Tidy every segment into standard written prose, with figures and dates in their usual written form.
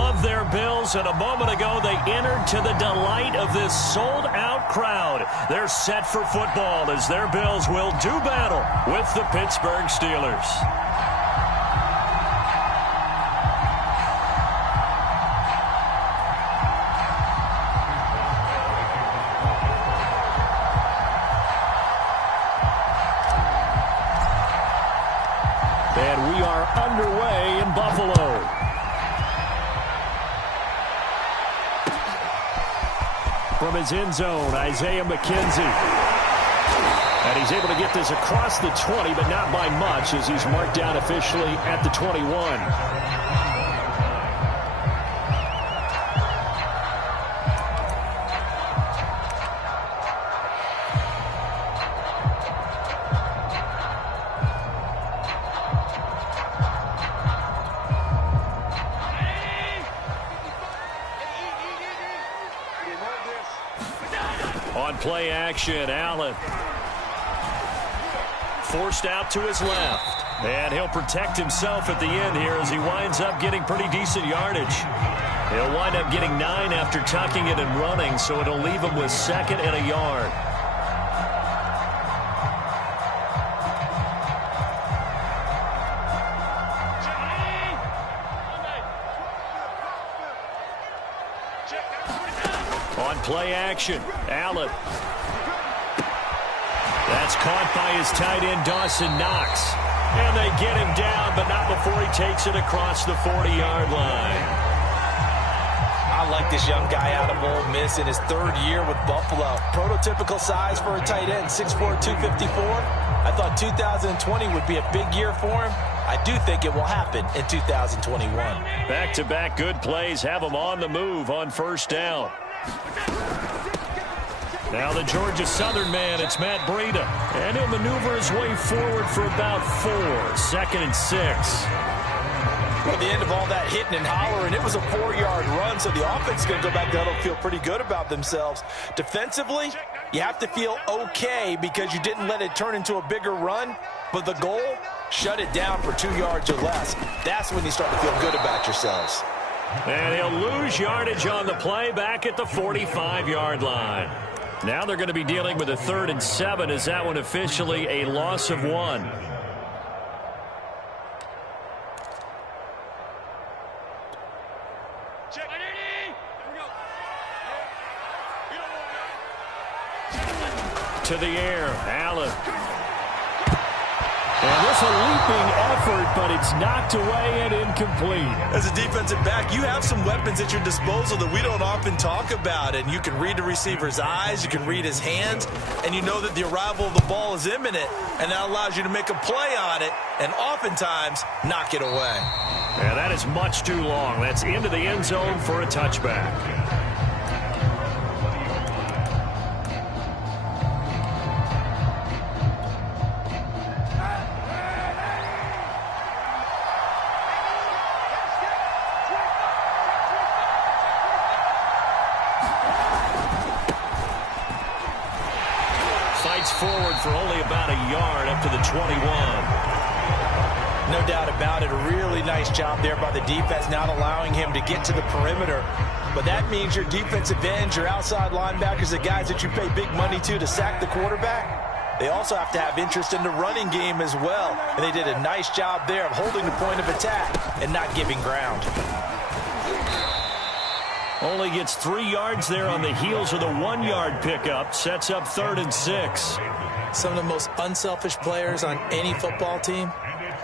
love their Bills, and a moment ago they entered to the delight of this sold-out crowd. They're set for football as their Bills will do battle with the Pittsburgh Steelers. And we are underway in Buffalo. From his end zone, Isaiah McKenzie. And he's able to get this across the 20, but not by much, as he's marked down officially at the 21. On play action, Allen. Forced out to his left. And he'll protect himself at the end here as he winds up getting pretty decent yardage. He'll wind up getting 9 after tucking it and running, so it'll leave him with 2nd and a yard. On play action, Allen. That's caught by his tight end, Dawson Knox. And they get him down, but not before he takes it across the 40-yard line. I like this young guy out of Ole Miss in his 3rd year with Buffalo. Prototypical size for a tight end, 6'4", 254. I thought 2020 would be a big year for him. I do think it will happen in 2021. Back-to-back good plays have him on the move on 1st down. Now the Georgia Southern man, it's Matt Breida. And he'll maneuver his way forward for about 4. 2nd and 6. Well, at the end of all that hitting and hollering, it was a 4-yard run, so the offense is going to go back down and feel pretty good about themselves. Defensively, you have to feel okay because you didn't let it turn into a bigger run. But the goal, shut it down for 2 yards or less. That's when you start to feel good about yourselves. And he'll lose yardage on the play back at the 45-yard line. Now they're going to be dealing with a 3rd and 7 as that one officially a loss of 1. To the air, Allen. And this a leaping effort, but it's knocked away and incomplete. As a defensive back, you have some weapons at your disposal that we don't often talk about. And you can read the receiver's eyes, you can read his hands, and you know that the arrival of the ball is imminent. And that allows you to make a play on it and oftentimes knock it away. Yeah, that is much too long. That's into the end zone for a touchback. Forward for only about a yard up to the 21. No doubt about it. A really nice job there by the defense, not allowing him to get to the perimeter. But that means your defensive ends, your outside linebackers, the guys that you pay big money to sack the quarterback, they also have to have interest in the running game as well. And they did a nice job there of holding the point of attack and not giving ground. Only gets 3 yards there on the heels of the 1-yard pickup. Sets up 3rd and 6. Some of the most unselfish players on any football team,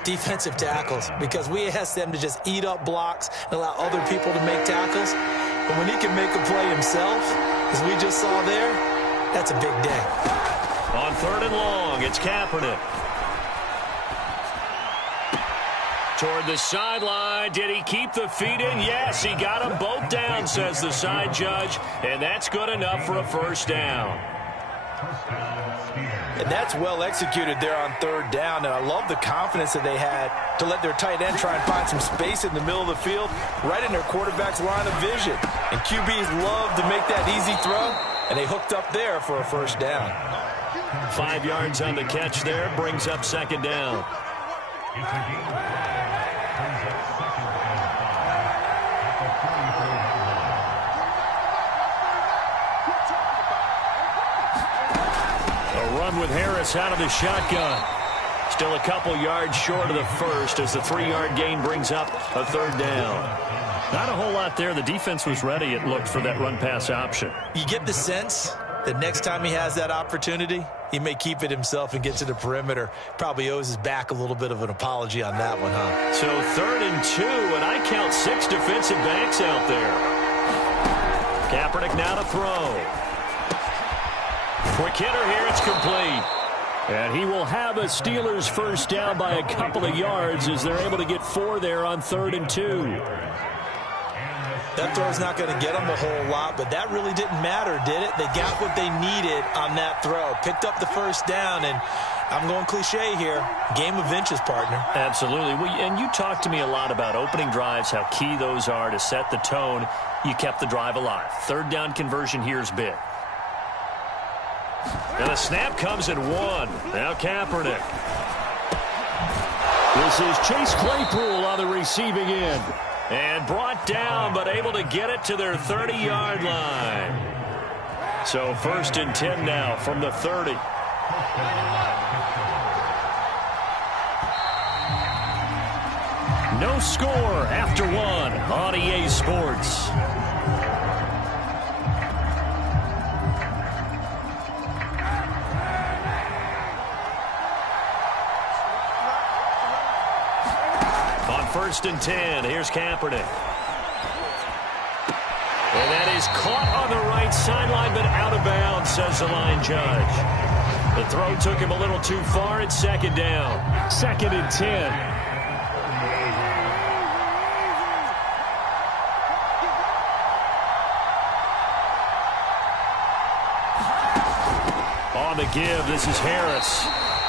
defensive tackles, because we ask them to just eat up blocks and allow other people to make tackles. But when he can make a play himself, as we just saw there, that's a big day. On 3rd and long, it's Kaepernick. Toward the sideline. Did he keep the feet in? Yes, he got them both down, says the side judge. And that's good enough for a 1st down. And that's well executed there on 3rd down. And I love the confidence that they had to let their tight end try and find some space in the middle of the field, right in their quarterback's line of vision. And QBs love to make that easy throw, and they hooked up there for a 1st down. 5 yards on the catch there, brings up 2nd down. A run with Harris out of the shotgun. Still a couple yards short of the first as the 3-yard gain brings up a third down. Not a whole lot there. The defense was ready, it looked, for that run-pass option. You get the sense that next time he has that opportunity, he may keep it himself and get to the perimeter. Probably owes his back a little bit of an apology on that one, huh? So 3rd and 2, and I count 6 defensive backs out there. Kaepernick now to throw. Quick hitter here, it's complete. And he will have a Steelers first down by a couple of yards as they're able to get 4 there on 3rd and 2. That throw's not going to get them a whole lot, but that really didn't matter, did it? They got what they needed on that throw. Picked up the first down, and I'm going cliche here. Game of inches, partner. Absolutely. And you talked to me a lot about opening drives, how key those are to set the tone. You kept the drive alive. 3rd down conversion here is big. And the snap comes at 1. Now Kaepernick. This is Chase Claypool on the receiving end. And brought down, but able to get it to their 30-yard line. So 1st and 10 now from the 30. No score after 1 on EA Sports. On 1st and 10, here's Kaepernick. And that is caught on the right sideline, but out of bounds, says the line judge. The throw took him a little too far. It's 2nd down. 2nd and 10. On the give, this is Harris.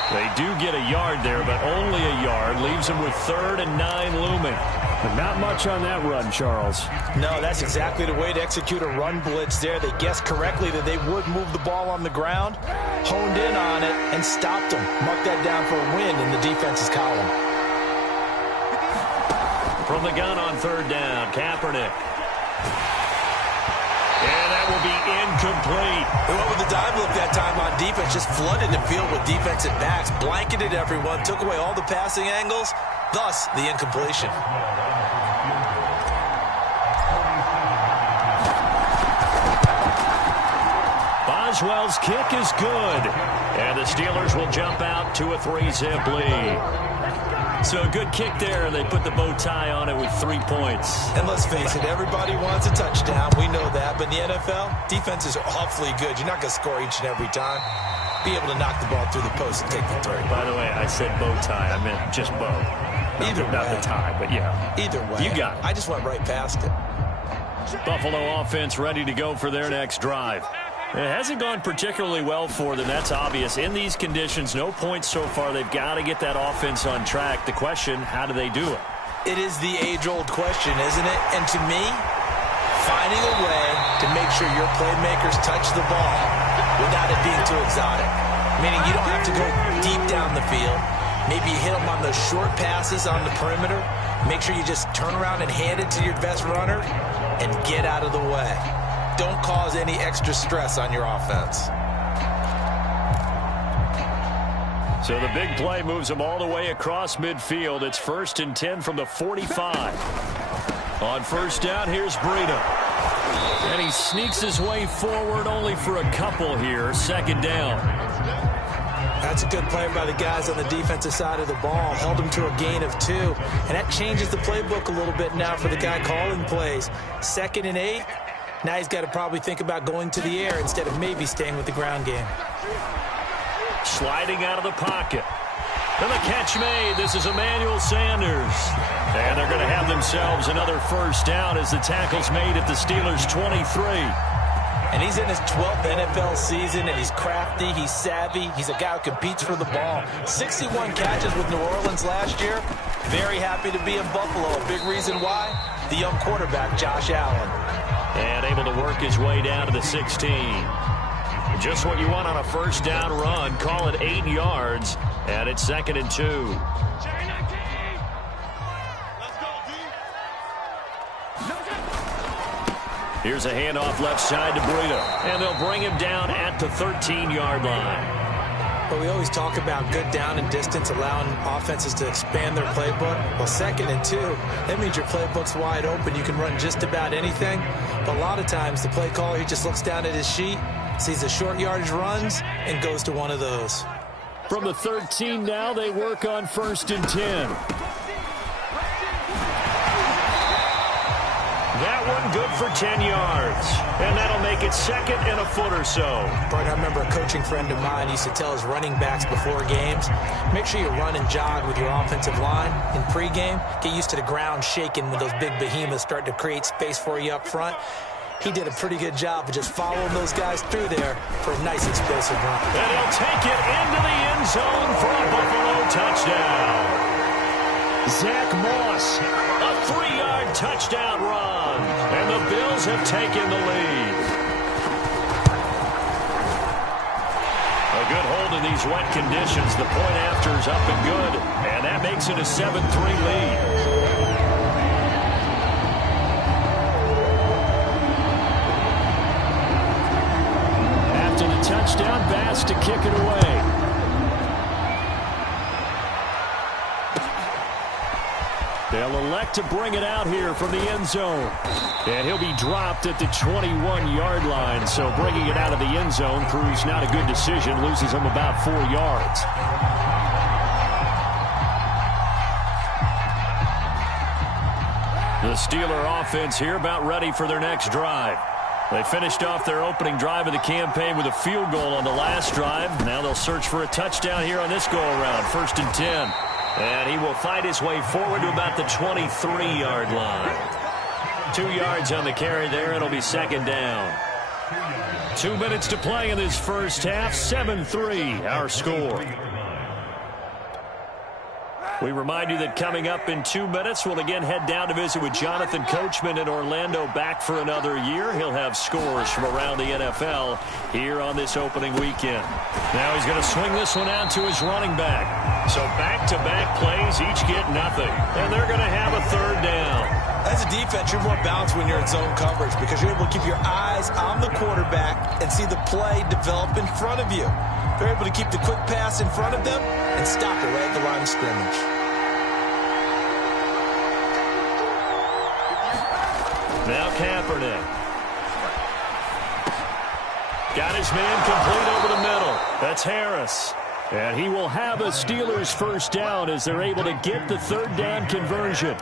They do get a yard there, but only a yard. Leaves them with 3rd and 9 looming. But not much on that run, Charles. No, that's exactly the way to execute a run blitz there. They guessed correctly that they would move the ball on the ground, honed in on it, and stopped them. Marked that down for a win in the defense's column. From the gun on 3rd down, Kaepernick. And that will be incomplete. They went with the dive look that time on defense, just flooded the field with defensive backs, blanketed everyone, took away all the passing angles, thus the incompletion. Boswell's kick is good. And the Steelers will jump out to a 3-zip lead. So a good kick there. They put the bow tie on it with 3 points. And let's face it, everybody wants a touchdown. We know that. But in the NFL, defenses are awfully good. You're not going to score each and every time. Be able to knock the ball through the post and take the throw. By the way, I said bow tie. I meant just bow. Not the tie, but yeah. Either way. You got it. I just went right past it. Buffalo offense ready to go for their next drive. It hasn't gone particularly well for them. That's obvious. In these conditions, no points so far. They've got to get that offense on track. The question, how do they do it? It is the age-old question, isn't it? And to me, finding a way to make sure your playmakers touch the ball without it being too exotic. Meaning you don't have to go deep down the field. Maybe you hit them on those short passes on the perimeter. Make sure you just turn around and hand it to your best runner and get out of the way. Don't cause any extra stress on your offense. So the big play moves them all the way across midfield. It's 1st and 10 from the 45. On 1st down, here's Breida. And he sneaks his way forward only for a couple here. 2nd down. That's a good play by the guys on the defensive side of the ball. Held him to a gain of 2. And that changes the playbook a little bit now for the guy calling plays. 2nd and 8. Now he's got to probably think about going to the air instead of maybe staying with the ground game. Sliding out of the pocket. And the catch made. This is Emmanuel Sanders. And they're going to have themselves another 1st down as the tackle's made at the Steelers' 23. And he's in his 12th NFL season, and he's crafty, he's savvy, he's a guy who competes for the ball. 61 catches with New Orleans last year. Very happy to be in Buffalo. A big reason why, the young quarterback, Josh Allen. And able to work his way down to the 16. Just what you want on a 1st down run. Call it 8 yards, and it's 2nd and 2. Here's a handoff left side to Burrito. And they'll bring him down at the 13-yard line. But we always talk about good down and distance, allowing offenses to expand their playbook. Well, 2nd and 2, that means your playbook's wide open. You can run just about anything. But a lot of times, the play caller, he just looks down at his sheet, sees the short yardage runs, and goes to one of those. From the 13 now, they work on 1st and 10. That one good for 10 yards. And that'll make it 2nd and a foot or so. Bart, I remember a coaching friend of mine used to tell his running backs before games, make sure you run and jog with your offensive line in pregame. Get used to the ground shaking when those big behemoths start to create space for you up front. He did a pretty good job of just following those guys through there for a nice explosive run. And he'll take it into the end zone for a Buffalo touchdown. Zach Moss, a 3-yard touchdown run. And the Bills have taken the lead. A good hold in these wet conditions. The point after is up and good. And that makes it a 7-3 lead. Touchdown, Bass to kick it away. They'll elect to bring it out here from the end zone. And he'll be dropped at the 21-yard line. So bringing it out of the end zone proves not a good decision. Loses him about 4 yards. The Steeler offense here about ready for their next drive. They finished off their opening drive of the campaign with a field goal on the last drive. Now they'll search for a touchdown here on this go-around. 1st and 10. And he will fight his way forward to about the 23-yard line. 2 yards on the carry there. It'll be 2nd down. 2 minutes to play in this first half. 7-3 our score. We remind you that coming up in 2 minutes, we'll again head down to visit with Jonathan Coachman in Orlando, back for another year. He'll have scores from around the NFL here on this opening weekend. Now he's going to swing this one out to his running back. So back-to-back plays, each get nothing. And they're going to have a 3rd down. As a defense, you're more balanced when you're in zone coverage because you're able to keep your eyes on the quarterback and see the play develop in front of you. They're able to keep the quick pass in front of them and stop it right at the line of scrimmage. Now Kaepernick. Got his man complete over the middle. That's Harris. And he will have a Steelers 1st down as they're able to get the 3rd down conversion.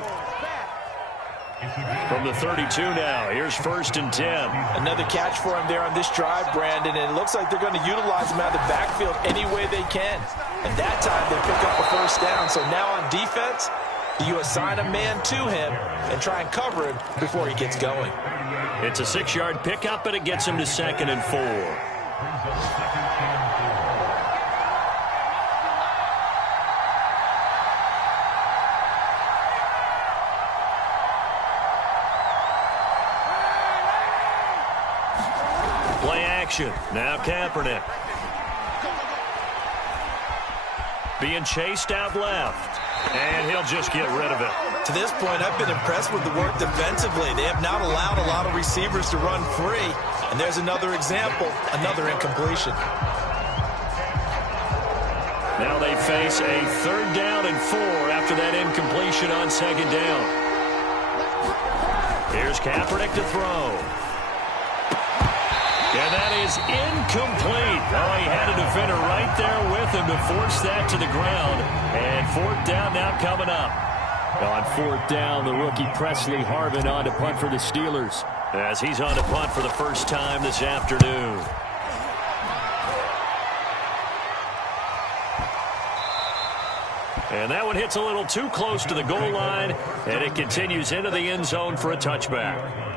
From the 32 now, here's 1st and 10. Another catch for him there on this drive, Brandon, and it looks like they're going to utilize him out of the backfield any way they can. And that time they pick up the 1st down. So now on defense, you assign a man to him and try and cover him before he gets going. It's a 6-yard pickup, and it gets him to 2nd and 4. Now Kaepernick. Being chased out left. And he'll just get rid of it. To this point, I've been impressed with the work defensively. They have not allowed a lot of receivers to run free. And there's another example, another incompletion. Now they face a 3rd down and 4 after that incompletion on 2nd down. Here's Kaepernick to throw. And that is incomplete. Oh, he had a defender right there with him to force that to the ground. And 4th down now coming up. On 4th down, the rookie Presley Harvin on to punt for the Steelers, as he's on to punt for the first time this afternoon. And that one hits a little too close to the goal line, and it continues into the end zone for a touchback.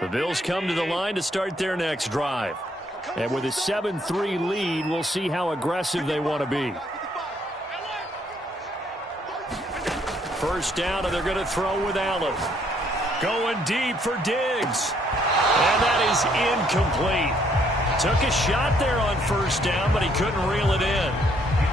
The Bills come to the line to start their next drive. And with a 7-3 lead, we'll see how aggressive they want to be. 1st down, and they're going to throw with Allen. Going deep for Diggs. And that is incomplete. Took a shot there on 1st down, but he couldn't reel it in.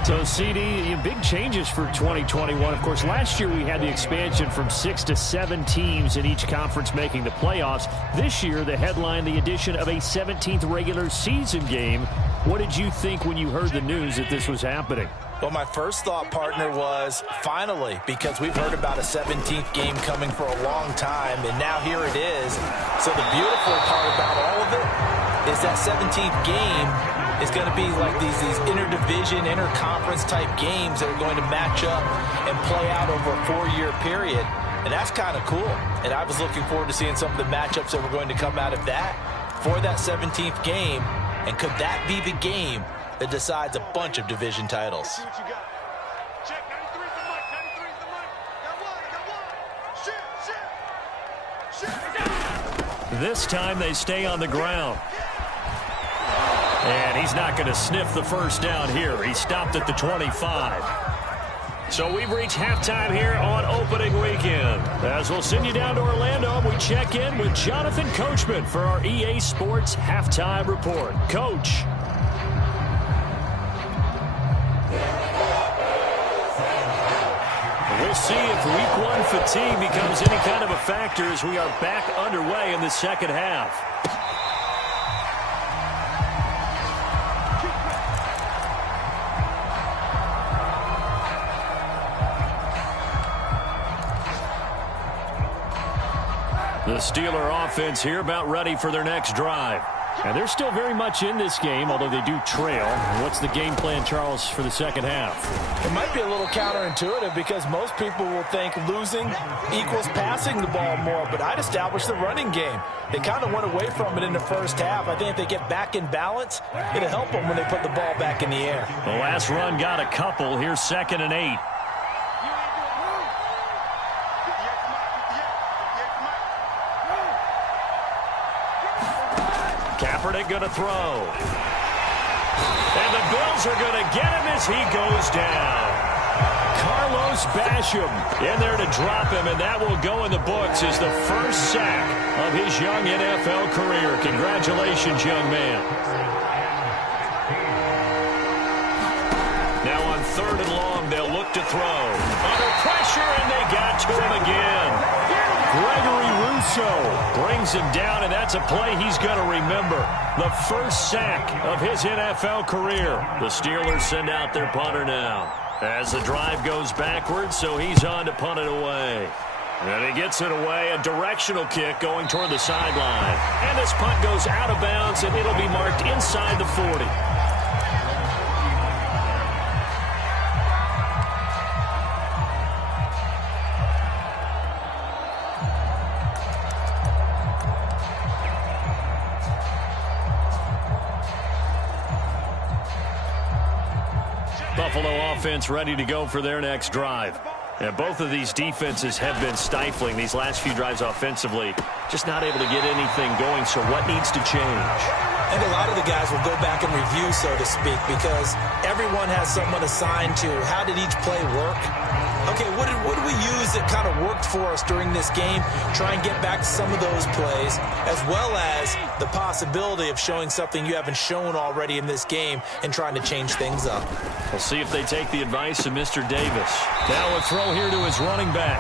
So, CD, big changes for 2021. Of course, last year we had the expansion from 6 to 7 teams in each conference making the playoffs. This year, the headline, the addition of a 17th regular season game. What did you think when you heard the news that this was happening? Well, my first thought, partner, was finally, because we've heard about a 17th game coming for a long time, and now here it is. So the beautiful part about all of it is that 17th game is going to be like these interdivision, interconference type games that are going to match up and play out over a 4-year period. And that's kind of cool. And I was looking forward to seeing some of the matchups that were going to come out of that for that 17th game. And could that be the game that decides a bunch of division titles? This time they stay on the ground. And he's not going to sniff the first down here. He stopped at the 25. So we've reached halftime here on opening weekend. As we'll send you down to Orlando, we check in with Jonathan Coachman for our EA Sports Halftime Report. Coach. We'll see if Week 1 fatigue becomes any kind of a factor as we are back underway in the second half. The Steeler offense here about ready for their next drive. And they're still very much in this game, although they do trail. What's the game plan, Charles, for the second half? It might be a little counterintuitive because most people will think losing equals passing the ball more, but I'd establish the running game. They kind of went away from it in the first half. I think if they get back in balance, it'll help them when they put the ball back in the air. The last run got a couple. Here's 2nd and 8. Kaepernick going to throw. And the Bills are going to get him as he goes down. Carlos Basham in there to drop him, and that will go in the books as the first sack of his young NFL career. Congratulations, young man. Now on 3rd and long, they'll look to throw. Under pressure, and they got to him again. Gregory Rousseau brings him down, and that's a play he's going to remember. The first sack of his NFL career. The Steelers send out their punter now. As the drive goes backwards, so he's on to punt it away. And he gets it away, a directional kick going toward the sideline. And this punt goes out of bounds, and it'll be marked inside the 40. Buffalo offense ready to go for their next drive. And both of these defenses have been stifling these last few drives offensively. Just not able to get anything going, so what needs to change? I think a lot of the guys will go back and review, so to speak, because everyone has someone assigned to how did each play work. Okay, what did we use that kind of worked for us during this game? Try and get back to some of those plays, as well as the possibility of showing something you haven't shown already in this game and trying to change things up. We'll see if they take the advice of Mr. Davis. Now a throw here to his running back.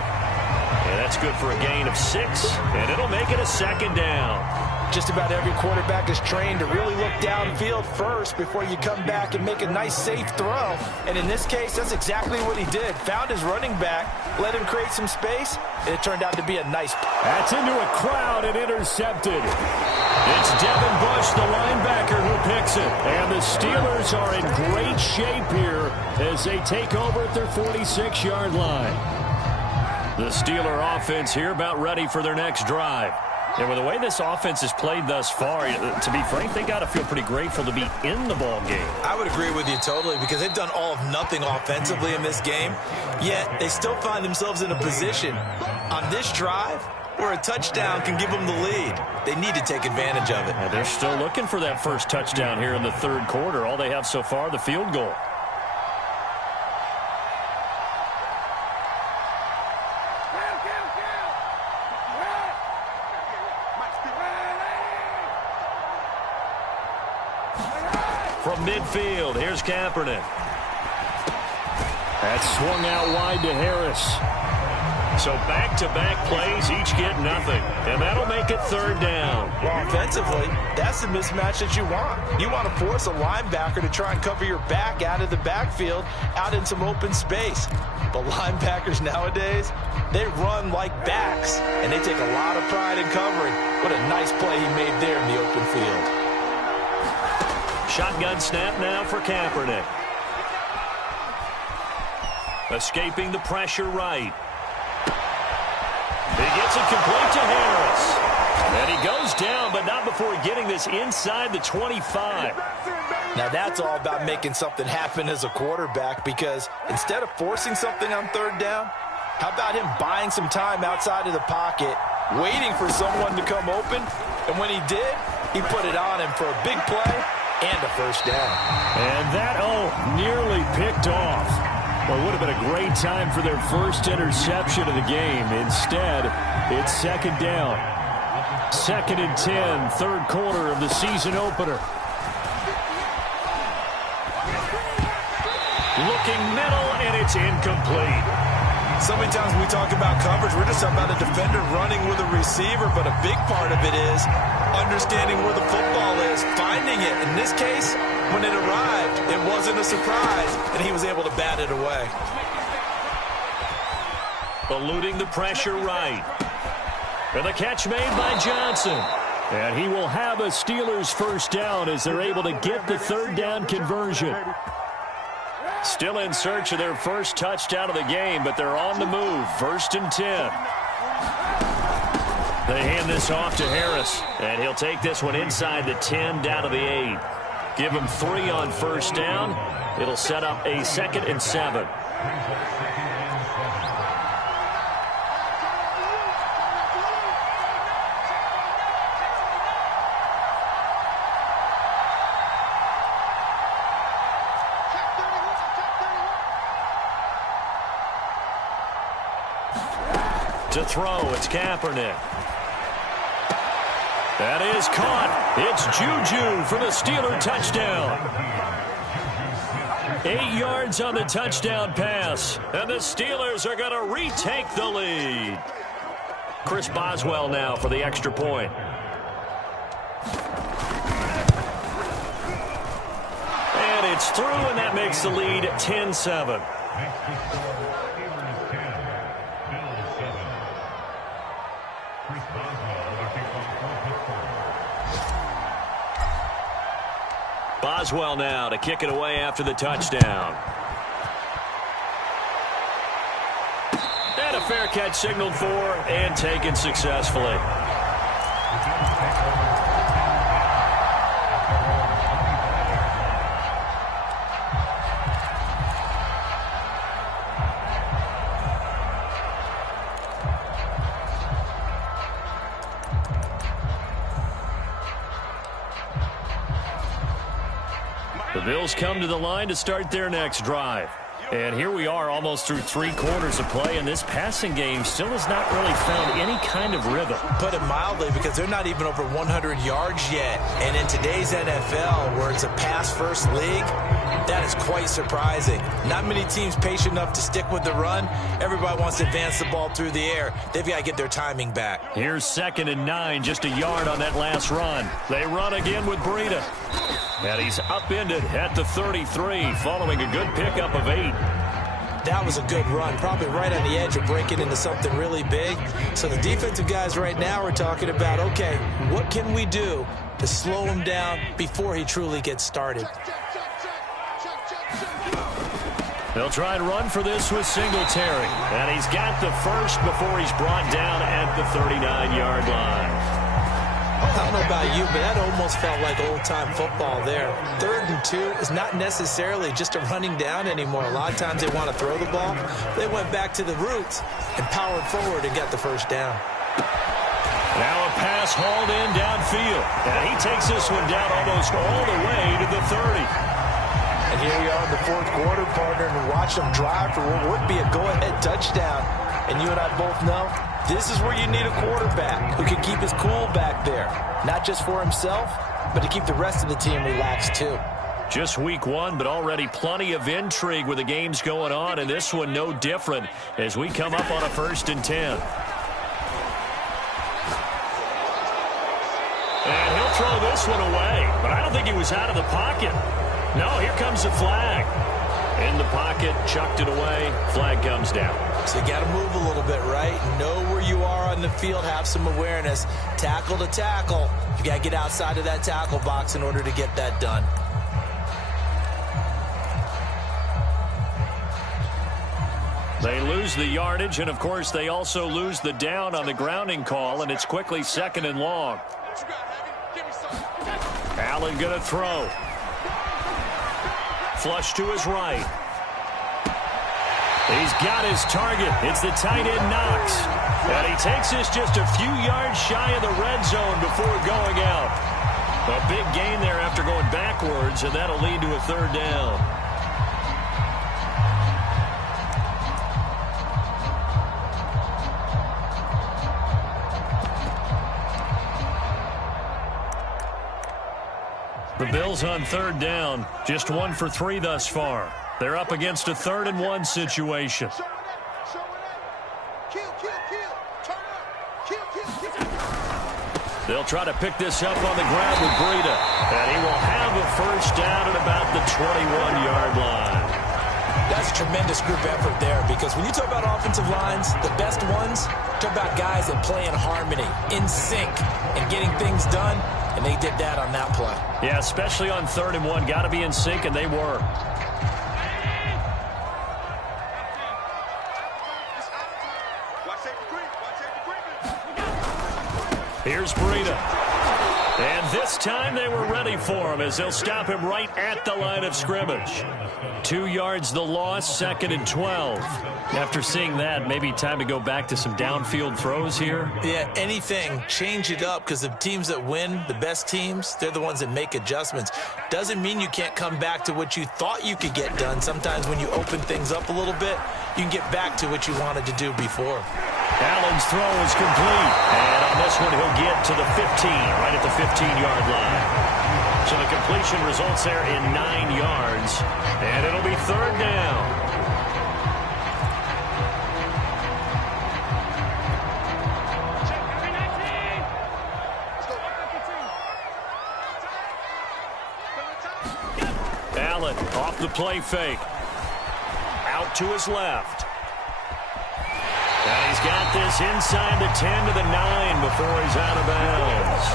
And that's good for a gain of 6, and it'll make it a 2nd down. Just about every quarterback is trained to really look downfield first before you come back and make a nice, safe throw. And in this case, that's exactly what he did. Found his running back, let him create some space, and it turned out to be a nice. That's into a crowd and intercepted. It's Devin Bush, the linebacker, who picks it. And the Steelers are in great shape here as they take over at their 46-yard line. The Steeler offense here about ready for their next drive. And with the way this offense has played thus far, to be frank, they got to feel pretty grateful to be in the ball game. I would agree with you totally because they've done all of nothing offensively in this game, yet they still find themselves in a position on this drive where a touchdown can give them the lead. They need to take advantage of it. And they're still looking for that first touchdown here in the 3rd quarter. All they have so far, the field goal. From midfield, here's Kaepernick. That's swung out wide to Harris. So back-to-back plays, each get nothing. And that'll make it third down. Well, offensively, that's the mismatch that you want. You want to force a linebacker to try and cover your back out of the backfield, out in some open space. But linebackers nowadays, they run like backs, and they take a lot of pride in covering. What a nice play he made there in the open field. Shotgun snap now for Kaepernick. Escaping the pressure right. He gets it complete to Harris. And he goes down, but not before getting this inside the 25. Now that's all about making something happen as a quarterback, because instead of forcing something on third down, how about him buying some time outside of the pocket, waiting for someone to come open, and when he did, he put it on him for a big play and a first down. And that, nearly picked off. Well, it would have been a great time for their first interception of the game. Instead, it's second down. 2nd and 10, third quarter of the season opener. Looking middle, and it's incomplete. So many times when we talk about coverage, we're just talking about a defender running with a receiver, but a big part of it is understanding where the football is, finding it. In this case, when it arrived, it wasn't a surprise, and he was able to bat it away. Eluding the pressure right. And the catch made by Johnson. And he will have a Steelers first down as they're able to get the third down conversion. Still in search of their first touchdown of the game, but they're on the move. 1st and 10. They hand this off to Harris, and he'll take this one inside the 10 down to the 8. Give him 3 on first down. It'll set up a 2nd and 7. To throw, it's Kaepernick. That is caught. It's Juju for the Steeler touchdown. 8 yards on the touchdown pass. And the Steelers are going to retake the lead. Chris Boswell now for the extra point. And it's through, and that makes the lead 10-7. Boswell now to kick it away after the touchdown. And a fair catch signaled for and taken successfully. The Bills come to the line to start their next drive. And here we are almost through 3 quarters of play, and this passing game still has not really found any kind of rhythm. Put it mildly, because they're not even over 100 yards yet. And in today's NFL, where it's a pass-first league, that is quite surprising. Not many teams patient enough to stick with the run. Everybody wants to advance the ball through the air. They've got to get their timing back. Here's 2nd and 9, just a yard on that last run. They run again with Breida. And he's upended at the 33, following a good pickup of 8. That was a good run, probably right on the edge of breaking into something really big. So the defensive guys right now are talking about, okay, what can we do to slow him down before he truly gets started? They'll try and run for this with Singletary. And he's got the first before he's brought down at the 39-yard line. I don't know about you, but that almost felt like old-time football there. 3rd and 2 is not necessarily just a running down anymore. A lot of times they want to throw the ball. They went back to the roots and powered forward and got the first down. Now a pass hauled in downfield. And he takes this one down almost all the way to the 30. And here we are in the 4th quarter, partner, and watch them drive for what would be a go-ahead touchdown. And you and I both know this is where you need a quarterback who can keep his cool back there. Not just for himself, but to keep the rest of the team relaxed too. Just week 1, but already plenty of intrigue with the games going on, and this one no different as we come up on a 1st and 10. And he'll throw this one away, but I don't think he was out of the pocket. No, here comes the flag. In the pocket, chucked it away, flag comes down. So you got to move a little bit, right? Know where you are on the field, have some awareness. Tackle to tackle. You got to get outside of that tackle box in order to get that done. They lose the yardage, and of course they also lose the down on the grounding call, and it's quickly 2nd and long. Allen going to throw. Flush to his right. He's got his target. It's the tight end Knox. And he takes this just a few yards shy of the red zone before going out. A big gain there after going backwards, and that'll lead to a 3rd down. The Bills on 3rd down, just 1 for 3 thus far. They're up against a 3rd and 1 situation. They'll try to pick this up on the ground with Breida, and he will have a 1st down at about the 21-yard line. That's a tremendous group effort there, because when you talk about offensive lines, the best ones, talk about guys that play in harmony, in sync, and getting things done. And they did that on that play. Yeah, especially on 3rd and 1. Got to be in sync, and they were. Here's Breida. And this time they were ready for him as they'll stop him right at the line of scrimmage. 2 yards the loss, 2nd and 12. After seeing that, maybe time to go back to some downfield throws here. Yeah, anything. Change it up, because the teams that win, the best teams, they're the ones that make adjustments. Doesn't mean you can't come back to what you thought you could get done. Sometimes when you open things up a little bit, you can get back to what you wanted to do before. Allen's throw is complete. And on this one, he'll get to the 15, right at the 15-yard line. So the completion results there in 9 yards. And it'll be 3rd down. Allen off the play fake. Out to his left. And he's got this inside the 10 to the 9 before he's out of bounds.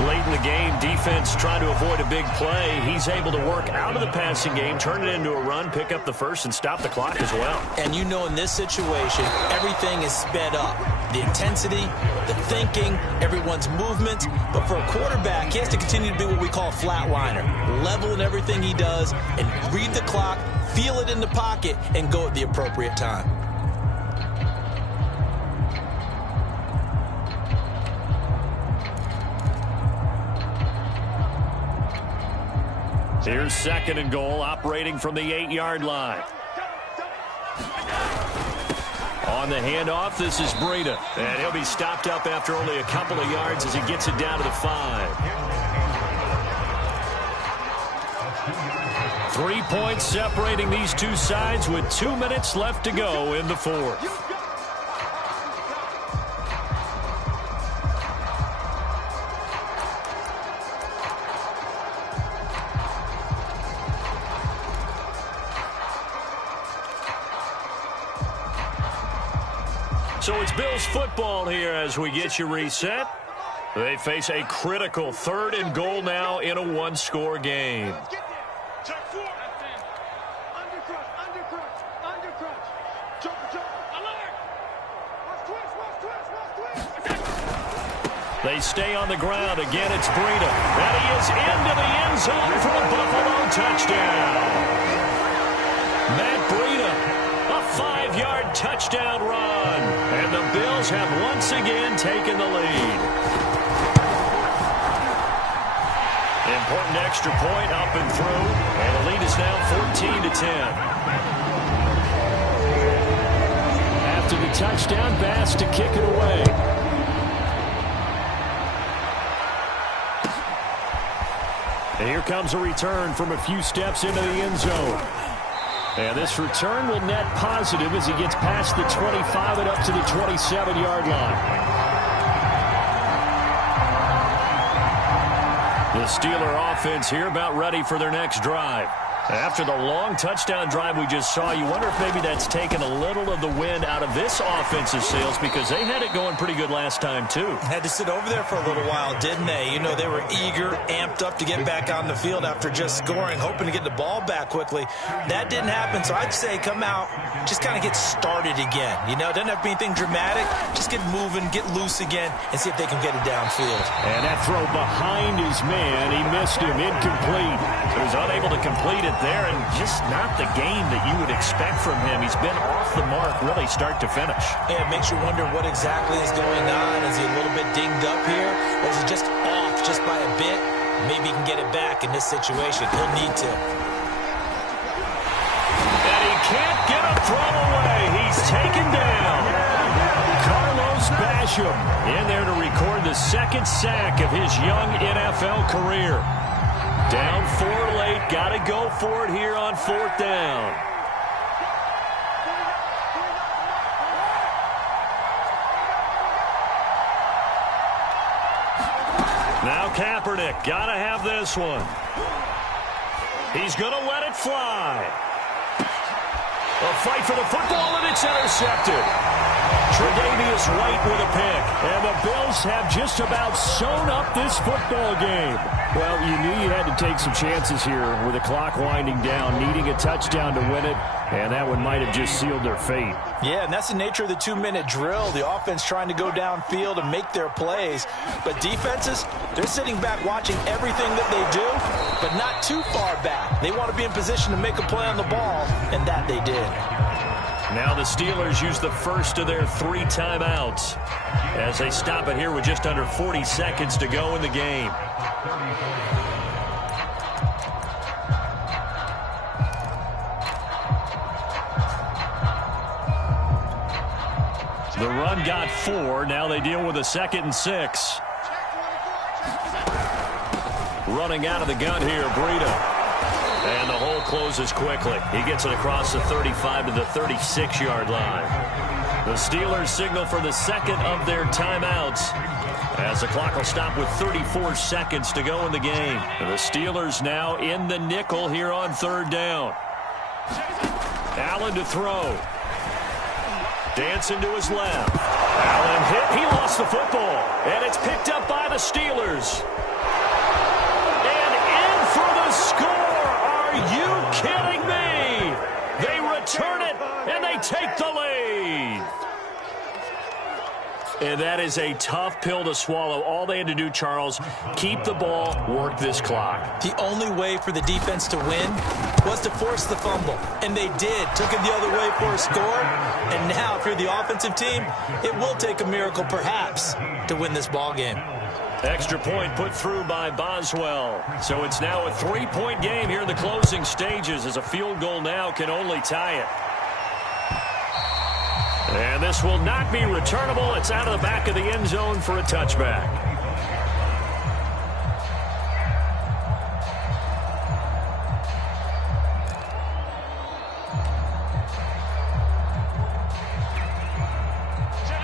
Late in the game, defense trying to avoid a big play. He's able to work out of the passing game, turn it into a run, pick up the 1st, and stop the clock as well. And you know in this situation, everything is sped up. The intensity, the thinking, everyone's movement. But for a quarterback, he has to continue to be what we call a flatliner. Level in everything he does and read the clock, feel it in the pocket, and go at the appropriate time. Here's 2nd and goal, operating from the 8-yard line. On the handoff, this is Breida. And he'll be stopped up after only a couple of yards as he gets it down to the 5. 3 points separating these two sides with 2 minutes left to go in the 4th. So it's Bills football here as we get you reset. They face a critical 3rd and goal now in a 1-score game. They stay on the ground. Again, it's Breida. And he is into the end zone for a Buffalo touchdown. Matt Breida, a 5-yard touchdown run. And the Bills have once again taken the lead. Important extra point up and through. And the lead is now 14-10. After the touchdown, Bass to kick it away. And here comes a return from a few steps into the end zone. And this return will net positive as he gets past the 25 and up to the 27-yard line. The Steeler offense here about ready for their next drive. After the long touchdown drive we just saw, you wonder if maybe that's taken a little of the wind out of this offense's sails, because they had it going pretty good last time, too. Had to sit over there for a little while, didn't they? You know, they were eager, amped up to get back on the field after just scoring, hoping to get the ball back quickly. That didn't happen, so I'd say come out, just kind of get started again. You know, it doesn't have to be anything dramatic. Just get moving, get loose again, and see if they can get it downfield. And that throw behind his man, he missed him, incomplete. He was unable to complete it there, and just not the game that you would expect from him. He's been off the mark really start to finish. Yeah, it makes you wonder what exactly is going on. Is he a little bit dinged up here, or is he just off just by a bit? Maybe he can get it back in this situation. He'll need to. And he can't get a throw away. He's taken down. Carlos Basham in there to record the second sack of his young NFL career. Down 4 late, got to go for it here on 4th down. Now Kaepernick, got to have this one. He's going to let it fly. A fight for the football, and it's intercepted. Tre'Davious White with a pick. And the Bills have just about sewn up this football game. Well, you knew you had to take some chances here with the clock winding down, needing a touchdown to win it, and that one might have just sealed their fate. Yeah, and that's the nature of the 2-minute drill. The offense trying to go downfield and make their plays. But defenses, they're sitting back watching everything that they do, but not too far back. They want to be in position to make a play on the ball, and that they did. Now the Steelers use the first of their 3 timeouts as they stop it here with just under 40 seconds to go in the game. The run got 4. Now they deal with a 2nd and 6. Running out of the gun here, Breida. And the hole closes quickly. He gets it across the 35 to the 36-yard line. The Steelers signal for the 2nd of their timeouts as the clock will stop with 34 seconds to go in the game. The Steelers now in the nickel here on 3rd down. Allen to throw. Dancing to his left. Allen hit. He lost the football. And it's picked up by the Steelers. And in for the score. Are you kidding me? They return it, and they take the lead. And that is a tough pill to swallow. All they had to do, Charles, keep the ball, work this clock. The only way for the defense to win was to force the fumble. And they did. Took it the other way for a score. And now, if you're the offensive team, it will take a miracle, perhaps, to win this ball game. Extra point put through by Boswell. So it's now a 3-point game here in the closing stages, as a field goal now can only tie it. And this will not be returnable. It's out of the back of the end zone for a touchback.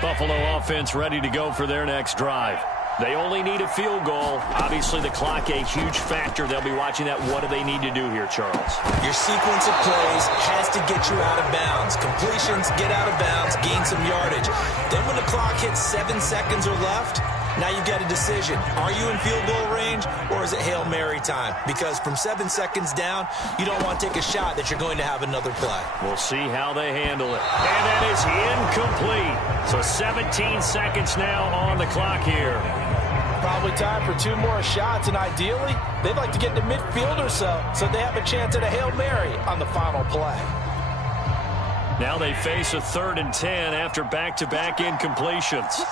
Buffalo offense ready to go for their next drive. They only need a field goal. Obviously, the clock a huge factor. They'll be watching that. What do they need to do here, Charles? Your sequence of plays has to get you out of bounds. Completions, get out of bounds, gain some yardage. Then when the clock hits 7 seconds or left, now you've got a decision. Are you in field goal range, or is it Hail Mary time? Because from 7 seconds down, you don't want to take a shot that you're going to have another play. We'll see how they handle it. And that is incomplete. So 17 seconds now on the clock here. Probably time for 2 more shots, and ideally, they'd like to get to midfield or so they have a chance at a Hail Mary on the final play. Now they face a 3rd and 10 after back-to-back incompletions.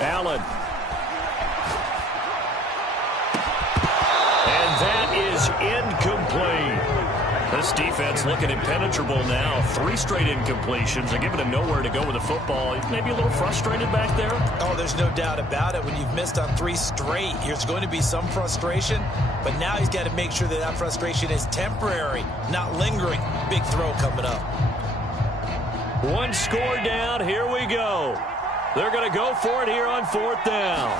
Allen. And that is incomplete. This defense looking impenetrable now. 3 straight incompletions. They're giving him nowhere to go with the football. He's maybe a little frustrated back there. Oh, there's no doubt about it. When you've missed on 3 straight, there's going to be some frustration. But now he's got to make sure that that frustration is temporary, not lingering. Big throw coming up. 1 score down. Here we go. They're going to go for it here on 4th down.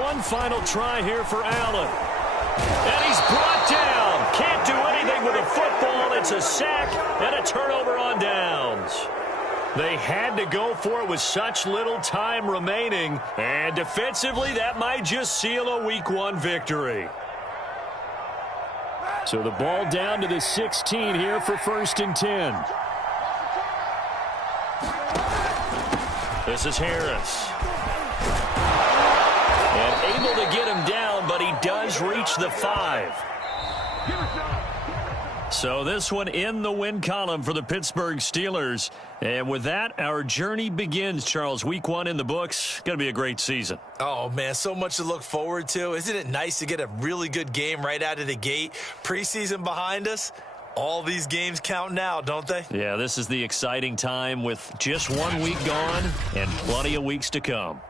1 final try here for Allen. And he's brought down. Can't do anything with a football. It's a sack and a turnover on downs. They had to go for it with such little time remaining. And defensively, that might just seal a Week 1 victory. So the ball down to the 16 here for 1st and 10. This is Harris. And able to get him down, but he does reach the 5. So this one in the win column for the Pittsburgh Steelers. And with that, our journey begins, Charles. Week 1 in the books. Going to be a great season. Oh, man, so much to look forward to. Isn't it nice to get a really good game right out of the gate? Preseason behind us. All these games count now, don't they? Yeah, this is the exciting time with just 1 week gone and plenty of weeks to come.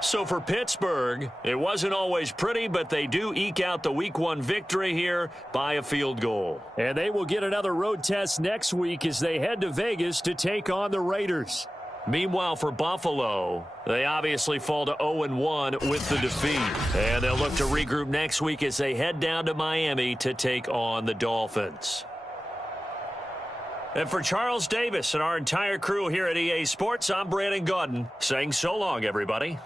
So for Pittsburgh, it wasn't always pretty, but they do eke out the Week 1 victory here by a field goal. And they will get another road test next week as they head to Vegas to take on the Raiders. Meanwhile, for Buffalo, they obviously fall to 0-1 with the defeat. And they'll look to regroup next week as they head down to Miami to take on the Dolphins. And for Charles Davis and our entire crew here at EA Sports, I'm Brandon Gaudin saying so long, everybody.